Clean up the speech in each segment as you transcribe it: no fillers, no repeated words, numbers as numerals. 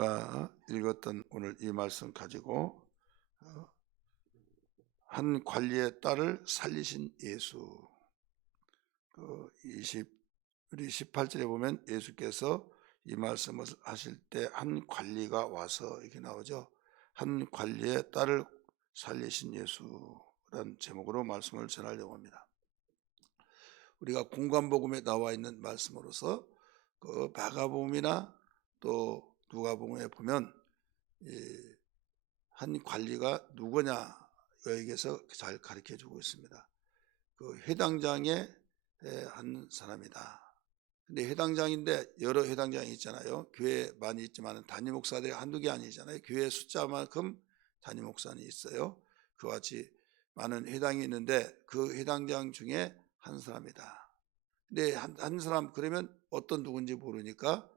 제가 읽었던 오늘 이 말씀 가지고 한 관리의 딸을 살리신 예수, 우리 18절에 보면 예수께서 이 말씀을 하실 때 한 관리가 와서 이렇게 나오죠. 한 관리의 딸을 살리신 예수라는 제목으로 말씀을 전하려고 합니다. 우리가 공관복음에 나와 있는 말씀으로서 그 마가복음이나 또 누가복음에 보면 한 관리가 누구냐 여기에서 잘 가르쳐 주고 있습니다. 그 회당장의 한 사람이다. 근데 회당장인데 여러 회당장이 있잖아요. 교회 많이 있지만 단임 목사들이 한두 개 아니잖아요. 교회 숫자만큼 단임 목사는 있어요. 그와 같이 많은 회당이 있는데 그 회당장 중에 한 사람이다. 근데 한 사람 그러면 어떤 누군지 모르니까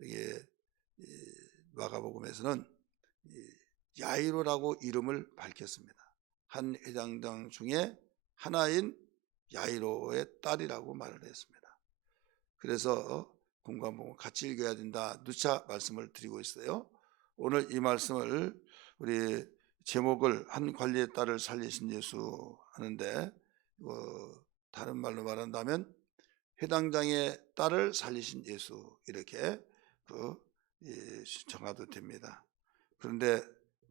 이게 마가복음에서는 야이로라고 이름을 밝혔습니다. 한 회당장 중에 하나인 야이로의 딸이라고 말을 했습니다. 그래서 공관복음 같이 읽어야 된다. 누차 말씀을 드리고 있어요. 오늘 이 말씀을 우리 제목을 한 관리의 딸을 살리신 예수 하는데 다른 말로 말한다면 회당장의 딸을 살리신 예수 이렇게 정하도 됩니다. 그런데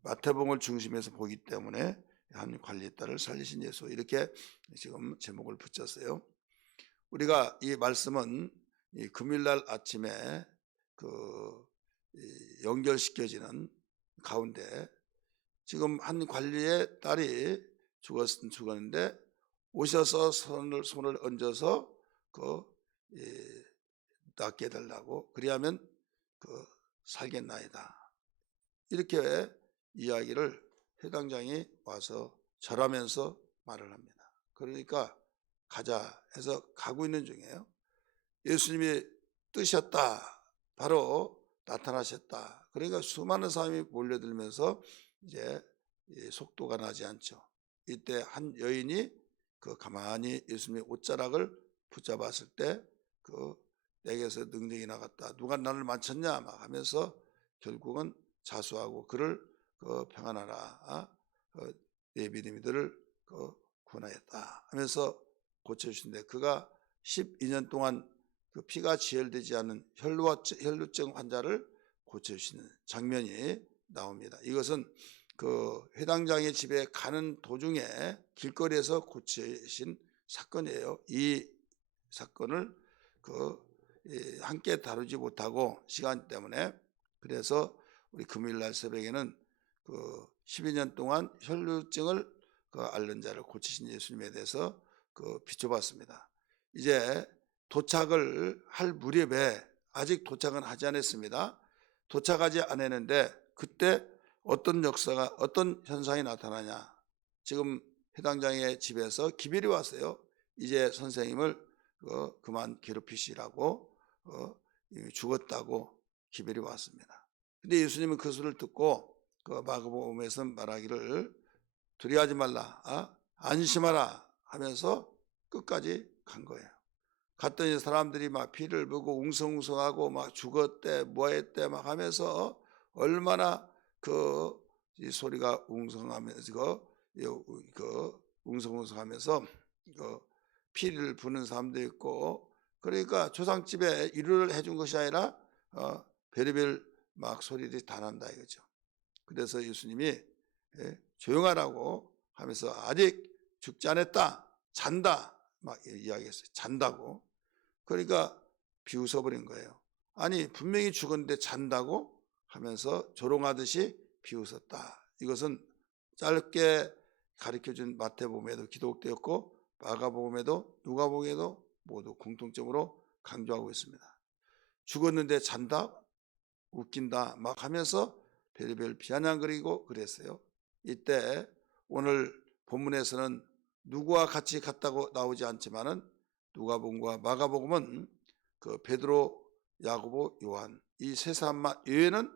마태복음을 중심에서 보기 때문에 한 관리의 딸을 살리신 예수 이렇게 지금 제목을 붙였어요. 우리가 이 말씀은 이 금요일날 아침에 연결시켜지는 가운데 지금 한 관리의 딸이 죽었는데 오셔서 손을 얹어서 낫게 해달라고 그리하면 살겠나이다. 이렇게 이야기를 회당장이 와서 절하면서 말을 합니다. 그러니까 가자 해서 가고 있는 중이에요. 예수님이 뜨셨다. 바로 나타나셨다. 그러니까 수많은 사람이 몰려들면서 이제 속도가 나지 않죠. 이때 한 여인이 가만히 예수님의 옷자락을 붙잡았을 때 내게서 능력이 나갔다. 누가 나를 만졌냐 막 하면서 결국은 자수하고 그를 평안하라. 내 믿음이들을 구원하였다 하면서 고쳐주신데 그가 12년 동안 피가 지혈되지 않은 혈루증 환자를 고쳐주시는 장면이 나옵니다. 이것은 회당장의 집에 가는 도중에 길거리에서 고치신 사건이에요. 이 사건을 함께 다루지 못하고 시간 때문에 그래서 우리 금요일날 새벽에는 12년 동안 혈루증을 앓는 자를 고치신 예수님에 대해서 비춰봤습니다. 이제 도착을 할 무렵에 아직 도착은 하지 않았습니다. 도착하지 않았는데 그때 어떤 역사가 어떤 현상이 나타나냐. 지금 회당장의 집에서 기별이 왔어요. 이제 선생님을 그만 괴롭히시라고 죽었다고 기별이 왔습니다. 근데 예수님은 그 소리를 듣고 마가복음에서 말하기를 두려워하지 말라, 안심하라 하면서 끝까지 간 거예요. 갔더니 사람들이 막 피를 보고 웅성웅성하고 막 죽었대 뭐했대 막 하면서 얼마나 이 소리가 웅성하면서 웅성웅성하면서 피를 부는 사람도 있고 그러니까 조상집에 위로를 해준 것이 아니라 별의별 막 소리들이 다 난다 이거죠. 그래서 예수님이 조용하라고 하면서 아직 죽지 않았다 잔다 막 이야기했어요. 잔다고. 그러니까 비웃어버린 거예요. 아니 분명히 죽었는데 잔다고 하면서 조롱하듯이 비웃었다. 이것은 짧게 가르쳐준 마태복음에도 기록되었고 마가복음에도 누가복음에도 모두 공통점으로 강조하고 있습니다. 죽었는데 잔다, 웃긴다 막 하면서 별의별 비아냥거리고 그랬어요. 이때 오늘 본문에서는 누구와 같이 갔다고 나오지 않지만은 누가복음과 마가복음은 베드로, 야고보, 요한 이 세 사람만 외에는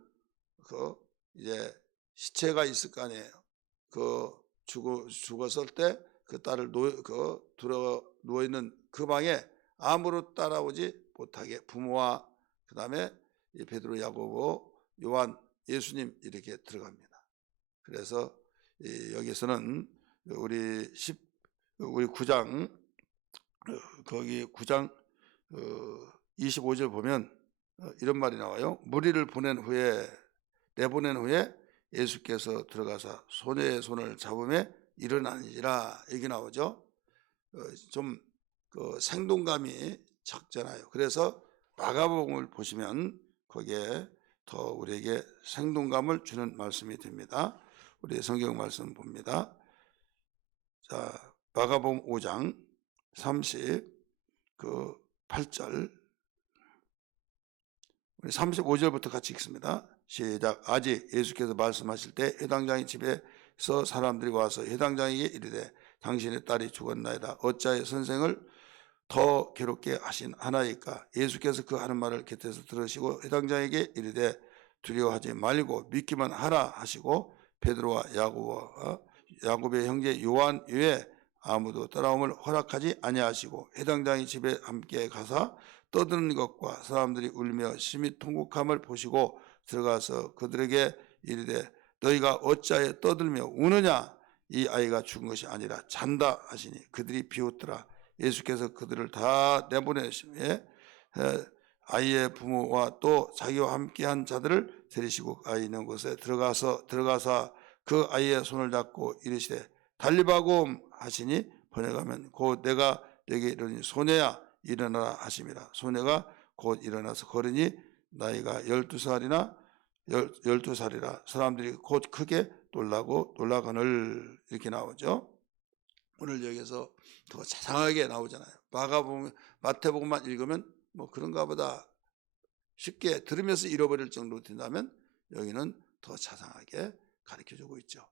이제 시체가 있을 거 아니에요. 죽었을 때 그 딸을 들어 누워 있는 그 방에 아무로 따라오지 못하게 부모와 그다음에 베드로, 야고보, 요한, 예수님 이렇게 들어갑니다. 그래서 여기서는 우리 9장 거기 9장 25절 보면 이런 말이 나와요. 무리를 내보낸 후에 예수께서 들어가사 소녀의 손을 잡음에 일어나니라, 이게 나오죠. 좀 생동감이 적잖아요. 그래서 마가복음을 보시면 거기에 더 우리에게 생동감을 주는 말씀이 됩니다. 우리 성경 말씀 봅니다. 자, 마가복음 5장 38절, 우리 35절부터 같이 읽습니다. 시작. 아직 예수께서 말씀하실 때 회당장의 집에서 사람들이 와서 회당장에게 이르되 당신의 딸이 죽었나이다. 어찌하여 선생을 더 괴롭게 하신 하나이까? 예수께서 그 하는 말을 곁에서 들으시고 회당장에게 이르되 두려워하지 말고 믿기만 하라 하시고 베드로와 야곱의 형제 요한 외에 아무도 따라옴을 허락하지 아니하시고 회당장의 집에 함께 가사 떠드는 것과 사람들이 울며 심히 통곡함을 보시고 들어가서 그들에게 이르되 너희가 어찌하여 떠들며 우느냐? 이 아이가 죽은 것이 아니라 잔다 하시니 그들이 비웃더라. 예수께서 그들을 다 내보내심에 아이의 부모와 또 자기와 함께한 자들을 데리시고 아이 있는 곳에 들어가사 그 아이의 손을 잡고 이르시되 달리바곰 하시니 번역하면 곧 내가 내게 이르니 소녀야 일어나라 하심이라. 소녀가 곧 일어나서 걸으니 나이가 12살이라 사람들이 곧 크게 놀라거늘, 이렇게 나오죠. 오늘 여기서 더 자상하게 나오잖아요. 마태복음만 읽으면 뭐 그런가 보다 쉽게 들으면서 잃어버릴 정도로 된다면 여기는 더 자상하게 가르쳐주고 있죠.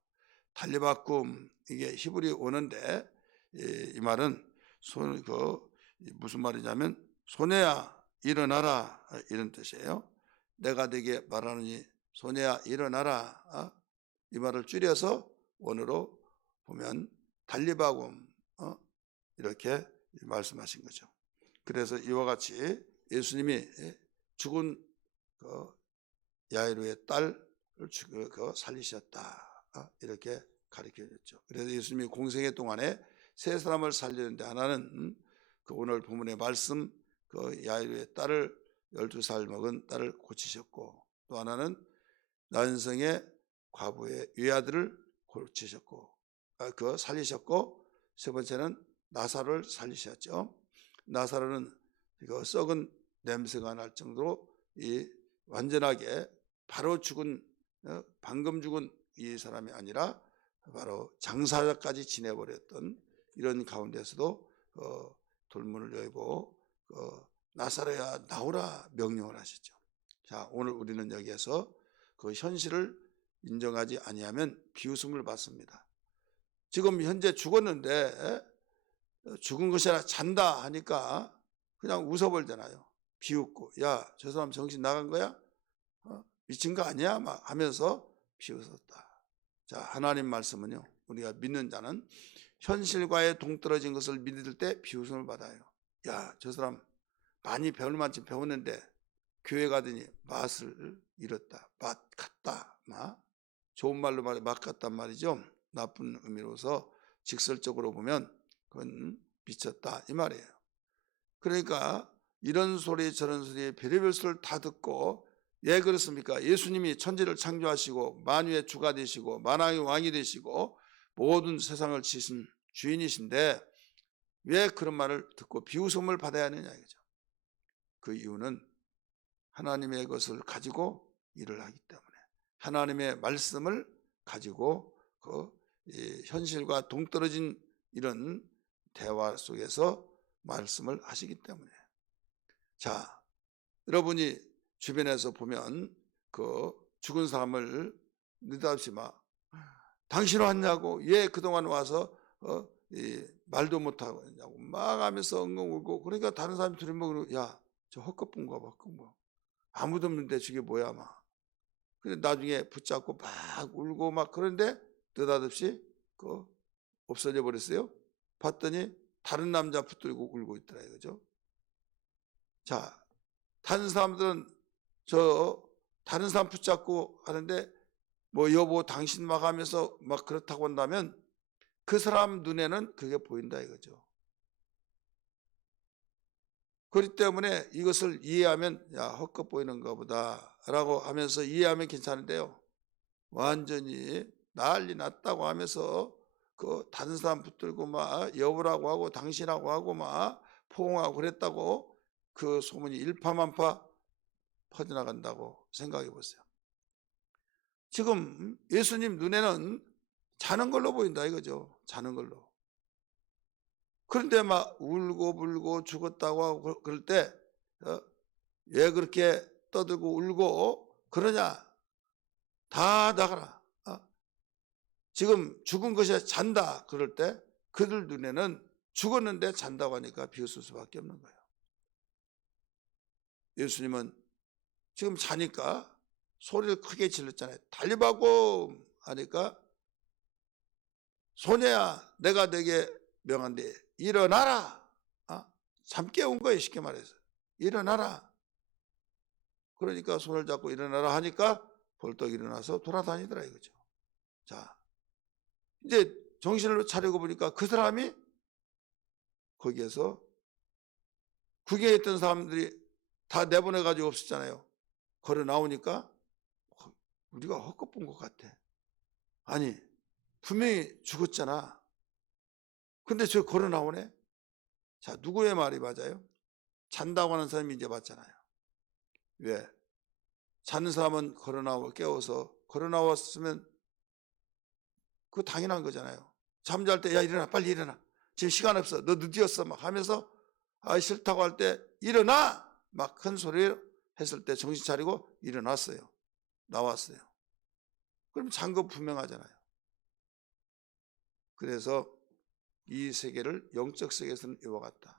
달리바꿈, 이게 히브리 원어인데 이 말은 무슨 말이냐면 소녀야 일어나라, 이런 뜻이에요. 내가 네게 말하느니 소녀야 일어나라, 이 말을 줄여서 원어로 보면 달리바꿈, 이렇게 말씀하신 거죠. 그래서 이와 같이 예수님이 죽은 야이로의 딸을 살리셨다, 이렇게 가르쳐줬죠. 그래서 예수님이 공생애 동안에 세 사람을 살리는데 하나는 오늘 본문의 말씀 야이로의 딸을 12살 먹은 딸을 고치셨고, 또 하나는 난성의 과부의 외아들을 고치셨고 살리셨고, 세 번째는 나사로를 살리셨죠. 나사로는 썩은 냄새가 날 정도로 완전하게 바로 방금 죽은 이 사람이 아니라 바로 장사까지 지내버렸던 이런 가운데서도 돌문을 열고 나사로야 나오라 명령을 하셨죠. 자, 오늘 우리는 여기에서 그 현실을 인정하지 아니하면 비웃음을 받습니다. 지금 현재 죽었는데 죽은 것이 아니라 잔다 하니까 그냥 웃어버리잖아요. 비웃고, 야, 저 사람 정신 나간 거야? 미친 거 아니야? 막 하면서 비웃었다. 자, 하나님 말씀은요, 우리가 믿는 자는 현실과의 동떨어진 것을 믿을 때 비웃음을 받아요. 야, 저 사람 많이 배울 만큼 배웠는데 교회 가더니 맛을 잃었다. 맛 같다. 좋은 말로 말해 맛 같단 말이죠. 나쁜 의미로서 직설적으로 보면 그건 미쳤다, 이 말이에요. 그러니까 이런 소리 저런 소리 별의별 소리를 다 듣고, 예, 그렇습니까? 예수님이 천지를 창조하시고 만유의 주가 되시고 만왕의 왕이 되시고 모든 세상을 지으신 주인이신데 왜 그런 말을 듣고 비웃음을 받아야 하느냐 이거죠. 그 이유는 하나님의 것을 가지고 일을 하기 때문에, 하나님의 말씀을 가지고 현실과 동떨어진 이런 대화 속에서 말씀을 하시기 때문에. 자, 여러분이 주변에서 보면 죽은 사람을 느닷없이 당신 왔냐고, 예, 그동안 와서 말도 못하고 있냐고 막 하면서 엉엉 울고, 그러니까 다른 사람이 들으면 야, 저 헛것뿐가 봐, 아무도 없는데 저게 뭐야 근데 나중에 붙잡고 막 울고 그런데 느닷없이 없어져 버렸어요. 봤더니 다른 남자 붙들고 울고 있더라 이거죠. 자, 다른 사람들은 저 다른 사람 붙잡고 하는데 뭐 여보 당신 막 하면서 막 그렇다고 한다면 그 사람 눈에는 그게 보인다 이거죠. 그렇기 때문에 이것을 이해하면 야 헛것 보이는가 보다라고 하면서 이해하면 괜찮은데요. 완전히 난리 났다고 하면서 그 다른 사람 붙들고 막 여보라고 하고 당신하고 하고 막 포옹하고 그랬다고 그 소문이 일파만파 퍼져나간다고 생각해 보세요. 지금 예수님 눈에는 자는 걸로 보인다 이거죠. 자는 걸로. 그런데 막 울고 불고 죽었다고 하고 그럴 때 왜 그렇게 떠들고 울고 그러냐. 다 나가라. 지금 죽은 것이 잔다 그럴 때 그들 눈에는 죽었는데 잔다고 하니까 비웃을 수밖에 없는 거예요. 예수님은 지금 자니까 소리를 크게 질렀잖아요. 달리바고 하니까 소녀야 내가 너에게 명한데 일어나라. 잠 깨운 거예요. 쉽게 말해서 일어나라. 그러니까 손을 잡고 일어나라 하니까 벌떡 일어나서 돌아다니더라 이거죠. 자, 이제 정신을 차리고 보니까 그 사람이 거기에서 구경했던 사람들이 다 내보내가지고 없었잖아요. 걸어 나오니까 우리가 헛것 본 것 같아. 아니 분명히 죽었잖아. 근데 저 걸어 나오네. 자, 누구의 말이 맞아요? 잔다고 하는 사람이 이제 맞잖아요. 왜? 자는 사람은 걸어 나오고 깨워서 걸어 나왔으면 그거 당연한 거잖아요. 잠잘 때 야 일어나 빨리 일어나 지금 시간 없어 너 늦었어 막 하면서 싫다고 할 때 일어나 막 큰 소리로 했을 때 정신 차리고 일어났어요. 나왔어요. 그럼 잔 거 분명하잖아요. 그래서 이 세계를 영적 세계에서는 이와 같다.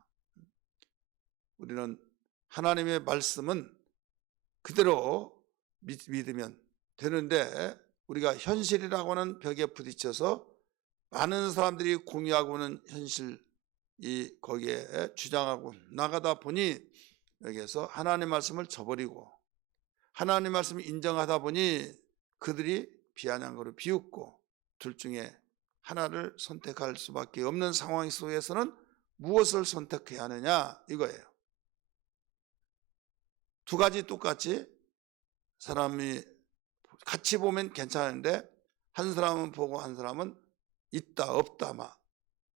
우리는 하나님의 말씀은 그대로 믿으면 되는데 우리가 현실이라고 하는 벽에 부딪혀서 많은 사람들이 공유하고는 현실 거기에 주장하고 나가다 보니 여기에서 하나님의 말씀을 저버리고 하나님의 말씀을 인정하다 보니 그들이 비아냥거로 비웃고 둘 중에 하나를 선택할 수밖에 없는 상황 속에서는 무엇을 선택해야 하느냐 이거예요. 두 가지 똑같이 사람이 같이 보면 괜찮은데 한 사람은 보고 한 사람은 있다 없다 막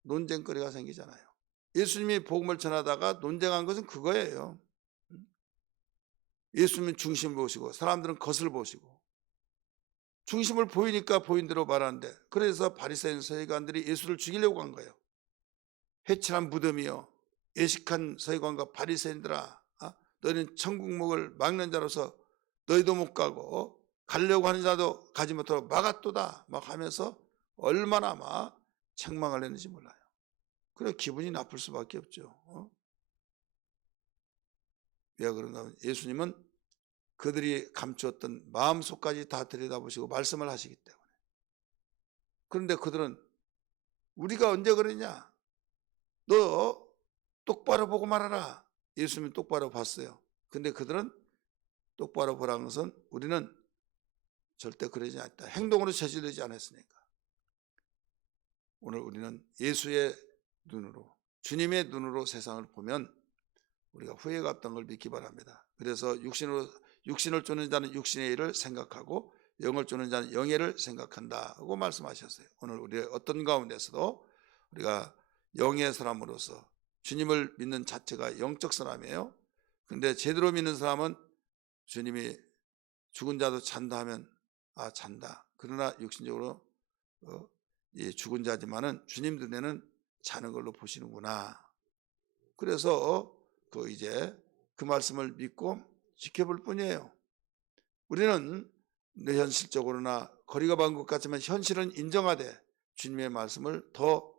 논쟁거리가 생기잖아요. 예수님이 복음을 전하다가 논쟁한 것은 그거예요. 예수님은 중심을 보시고 사람들은 것을 보시고 중심을 보이니까 보인 대로 말하는데 그래서 바리새인 서기관들이 예수를 죽이려고 한 거예요. 회칠한 무덤이요 예식한 서기관과 바리새인들아 너희는 천국목을 막는 자로서 너희도 못 가고 가려고 하는 자도 가지 못하고 막았도다 막 하면서 얼마나 막 책망을 했는지 몰라요. 그래 기분이 나쁠 수밖에 없죠. 왜 그런가 하면 예수님은 그들이 감추었던 마음속까지 다 들여다보시고 말씀을 하시기 때문에. 그런데 그들은 우리가 언제 그러냐 너 똑바로 보고 말하라. 예수님은 똑바로 봤어요. 근데 그들은 똑바로 보라는 것은 우리는 절대 그러지 않았다. 행동으로 저지르지 않았으니까. 오늘 우리는 예수의 눈으로 주님의 눈으로 세상을 보면 우리가 후회가 없다는 걸 믿기 바랍니다. 그래서 육신을 쫓는 자는 육신의 일을 생각하고 영을 쫓는 자는 영의 일을 생각한다고 말씀하셨어요. 오늘 우리의 어떤 가운데서도 우리가 영의 사람으로서 주님을 믿는 자체가 영적 사람이에요. 그런데 제대로 믿는 사람은 주님이 죽은 자도 잔다 하면 잔다. 그러나 육신적으로 죽은 자지만은 주님 눈에는 자는 걸로 보시는구나. 그래서 이제 그 말씀을 믿고 지켜볼 뿐이에요. 우리는 현실적으로나 거리가 먼 것 같지만 현실은 인정하되 주님의 말씀을 더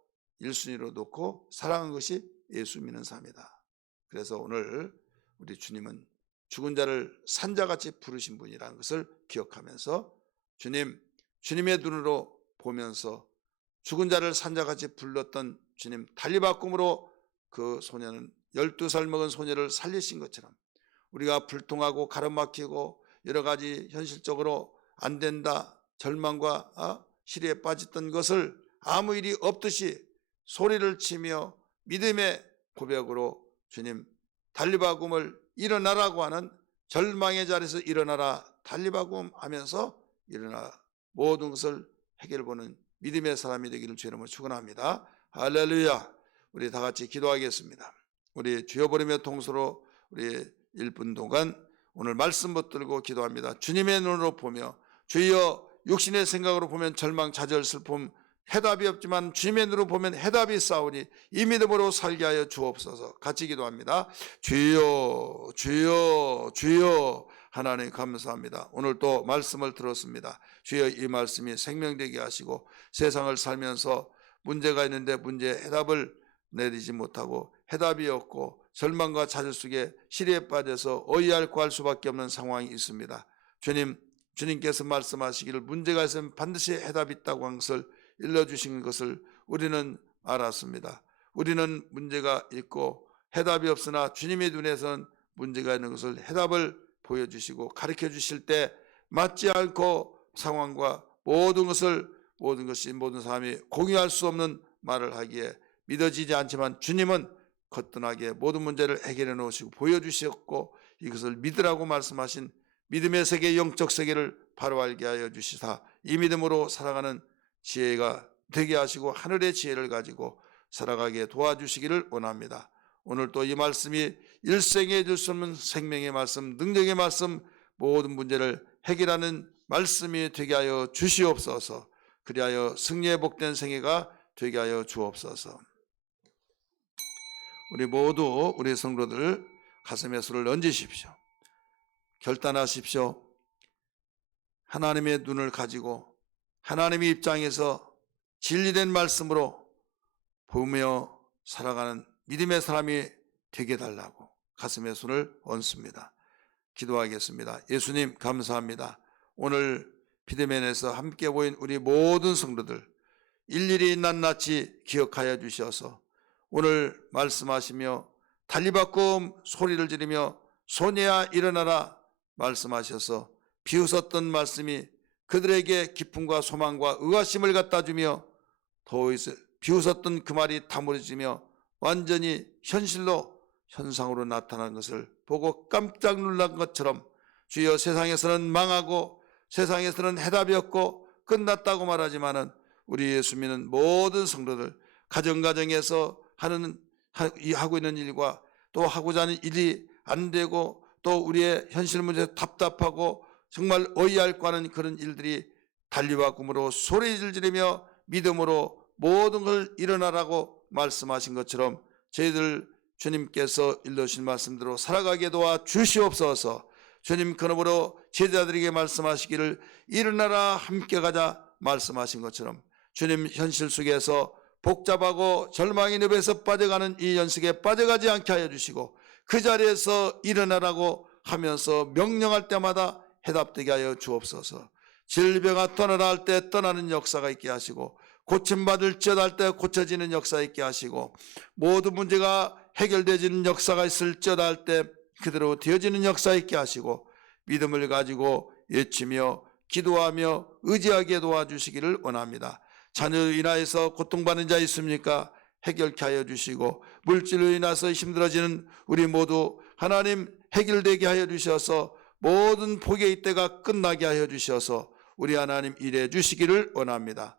1순위로 놓고 사랑하는 것이 예수 믿는 삶이다. 그래서 오늘 우리 주님은 죽은 자를 산자같이 부르신 분이라는 것을 기억하면서 주님의 눈으로 보면서 죽은 자를 산자같이 불렀던 주님 달리바꿈으로 그 소녀는 12살 먹은 소녀를 살리신 것처럼 우리가 불통하고 가로막히고 여러 가지 현실적으로 안 된다, 절망과 시리에 빠졌던 것을 아무 일이 없듯이 소리를 치며 믿음의 고백으로 주님 달리바꿈을 일어나라고 하는, 절망의 자리에서 일어나라, 달리바꿈 하면서 일어나 모든 것을 해결보는 믿음의 사람이 되기를 주의 이름으로 축원합니다. 할렐루야. 우리 다 같이 기도하겠습니다. 우리 주여 부르며 통수로 우리 1분 동안 오늘 말씀 붙들고 기도합니다. 주님의 눈으로 보며, 주여 육신의 생각으로 보면 절망, 좌절, 슬픔, 해답이 없지만 주님의 눈으로 보면 해답이 있사오니 이 믿음으로 살게 하여 주옵소서. 같이 기도합니다. 주여 주여 주여. 하나님 감사합니다. 오늘 또 말씀을 들었습니다. 주여 이 말씀이 생명되게 하시고 세상을 살면서 문제가 있는데 문제의 해답을 내리지 못하고 해답이 없고 절망과 좌절 속에 시리에 빠져서 어이할 구할 수밖에 없는 상황이 있습니다. 주님께서 말씀하시기를 문제가 있으면 반드시 해답이 있다고 한 것을 일러주신 것을 우리는 알았습니다. 우리는 문제가 있고 해답이 없으나 주님의 눈에서는 문제가 있는 것을 해답을 보여주시고 가르쳐 주실 때 맞지 않고 상황과 모든 것이 모든 사람이 공유할 수 없는 말을 하기에 믿어지지 않지만 주님은 거뜬하게 모든 문제를 해결해 놓으시고 보여주셨고 이것을 믿으라고 말씀하신 믿음의 세계, 영적 세계를 바로 알게 하여 주시사 이 믿음으로 살아가는 지혜가 되게 하시고 하늘의 지혜를 가지고 살아가게 도와주시기를 원합니다. 오늘 또 이 말씀이 일생에 줄 수 없는 생명의 말씀, 능력의 말씀, 모든 문제를 해결하는 말씀이 되게 하여 주시옵소서. 그리하여 승리의 복된 생애가 되게 하여 주옵소서. 우리 모두 우리 성도들 가슴에 손을 얹으십시오. 결단하십시오. 하나님의 눈을 가지고 하나님의 입장에서 진리된 말씀으로 보며 살아가는 믿음의 사람이 되게 달라고 가슴에 손을 얹습니다. 기도하겠습니다. 예수님 감사합니다. 오늘 비대면에서 함께 모인 우리 모든 성도들 일일이 낱낱이 기억하여 주셔서 오늘 말씀하시며 달리바꿈 소리를 지르며 손이야 일어나라 말씀하셔서 비웃었던 말씀이 그들에게 기쁨과 소망과 의아심을 갖다 주며 더 비웃었던 그 말이 다물어지며 완전히 현상으로 나타난 것을 보고 깜짝 놀란 것처럼 주여 세상에서는 망하고 세상에서는 해답이 없고 끝났다고 말하지만은 우리 예수 믿는 모든 성도들 가정에서 하고 있는 일과 또 하고자 하는 일이 안 되고 또 우리의 현실 문제에 답답하고 정말 어이할 하는 그런 일들이 달리바꿈으로 소리를 지르며 믿음으로 모든 걸 일어나라고 말씀하신 것처럼 저희들 주님께서 일러주신 말씀대로 살아가게 도와 주시옵소서. 주님 그러므로 제자들에게 말씀하시기를 일어나라 함께 가자 말씀하신 것처럼 주님 현실 속에서 복잡하고 절망의 늪에서 빠져가는 이 연식에 빠져가지 않게 하여 주시고 그 자리에서 일어나라고 하면서 명령할 때마다 해답되게 하여 주옵소서. 질병아 떠나라 할 때 떠나는 역사가 있게 하시고 고침받을지어다 할 때 고쳐지는 역사 있게 하시고 모든 문제가 해결되지는 역사가 있을지어다 할 때 그대로 되어지는 역사 있게 하시고 믿음을 가지고 외치며 기도하며 의지하게 도와주시기를 원합니다. 자녀로 인하여서 고통받는 자 있습니까? 해결케 하여 주시고 물질로 인해서 힘들어지는 우리 모두 하나님 해결되게 하여 주셔서 모든 포기의 때가 끝나게 하여 주셔서 우리 하나님 일해 주시기를 원합니다.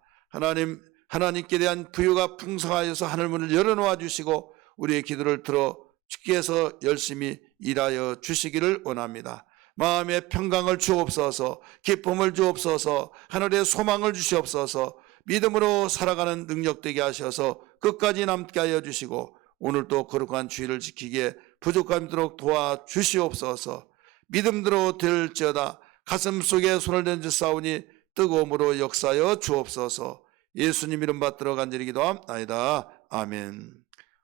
하나님께 대한 부여가 풍성하여서 하늘문을 열어놓아 주시고 우리의 기도를 들어 주께서 열심히 일하여 주시기를 원합니다. 마음의 평강을 주옵소서, 기쁨을 주옵소서, 하늘의 소망을 주시옵소서, 믿음으로 살아가는 능력 되게 하셔서 끝까지 남게 하여 주시고 오늘도 거룩한 주의를 지키기에 부족함도록 도와주시옵소서. 믿음대로 될지어다 가슴 속에 손을 던져 싸우니 뜨거움으로 역사하여 주옵소서. 예수님 이름 받들어 간절히 기도합나이다. 아멘.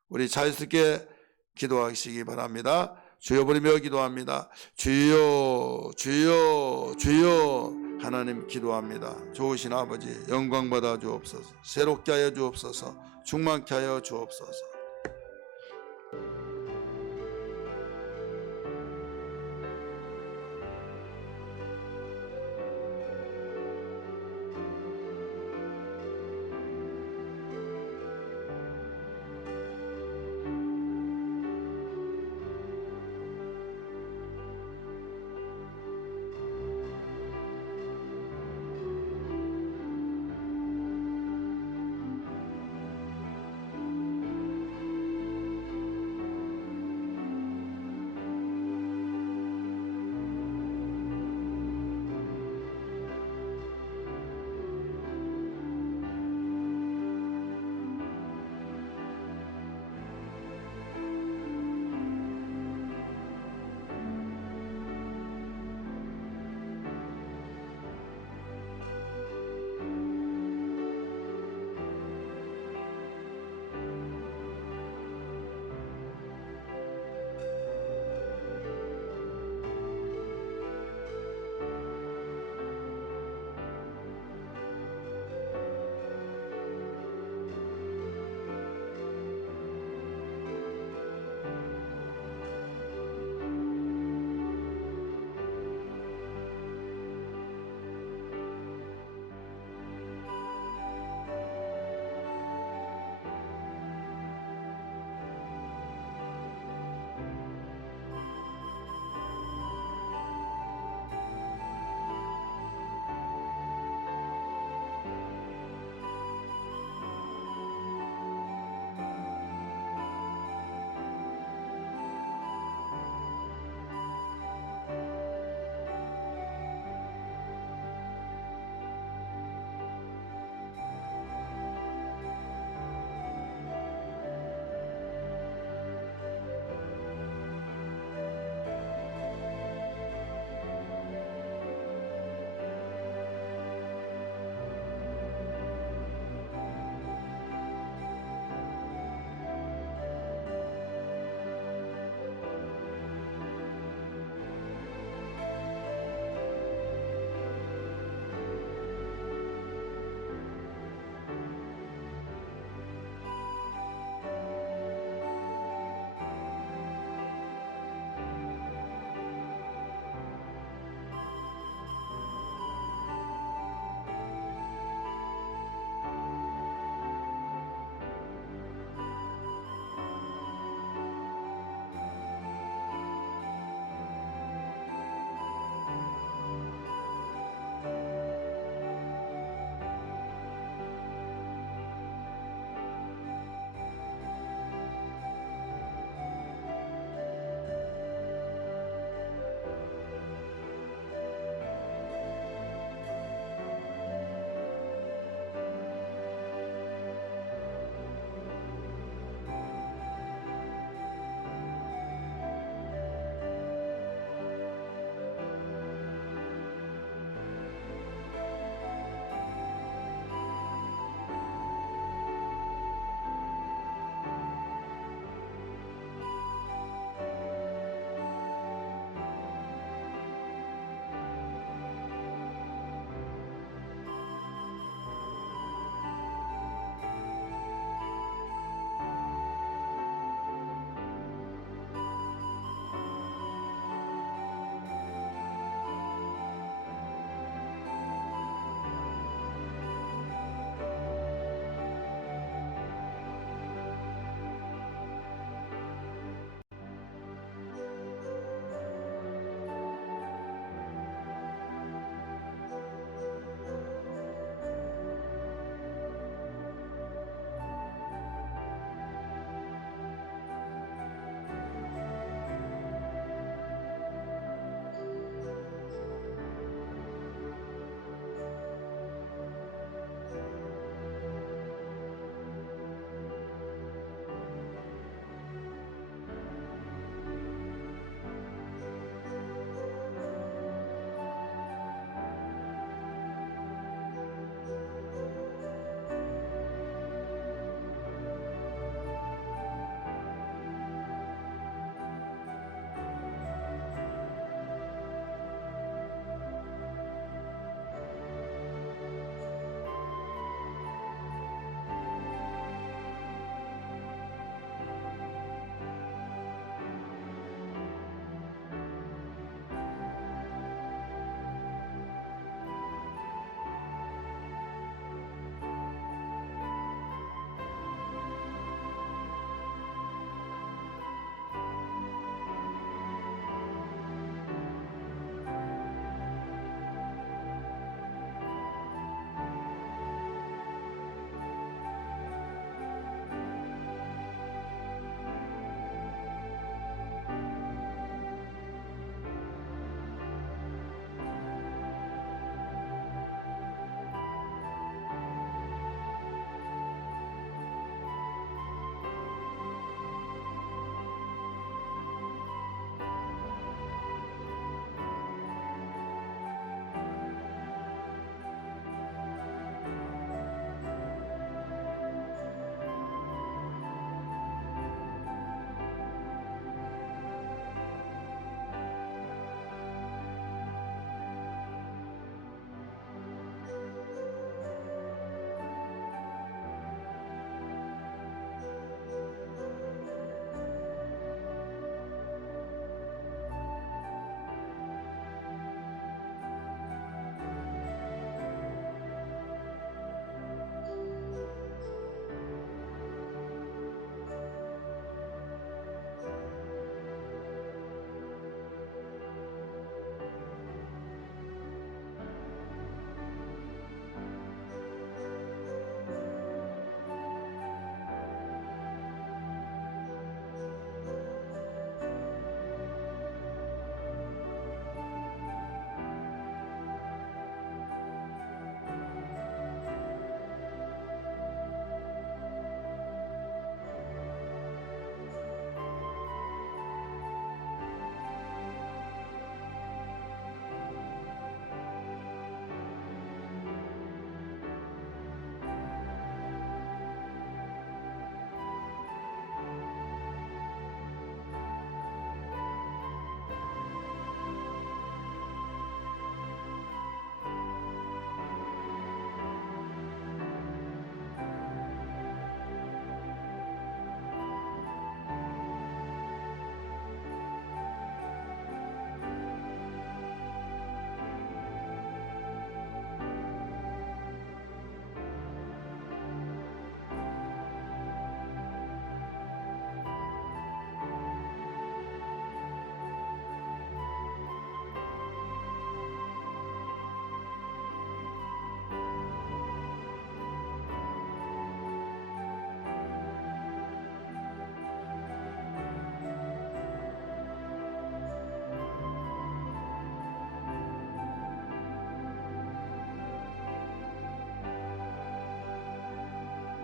우리 자유스럽게 기도하시기 바랍니다. 주여 부르며 기도합니다. 주여 주여 주여. 하나님 기도합니다. 좋으신 아버지 영광 받아 주옵소서. 새롭게 하여 주옵소서. 충만케 하여 주옵소서.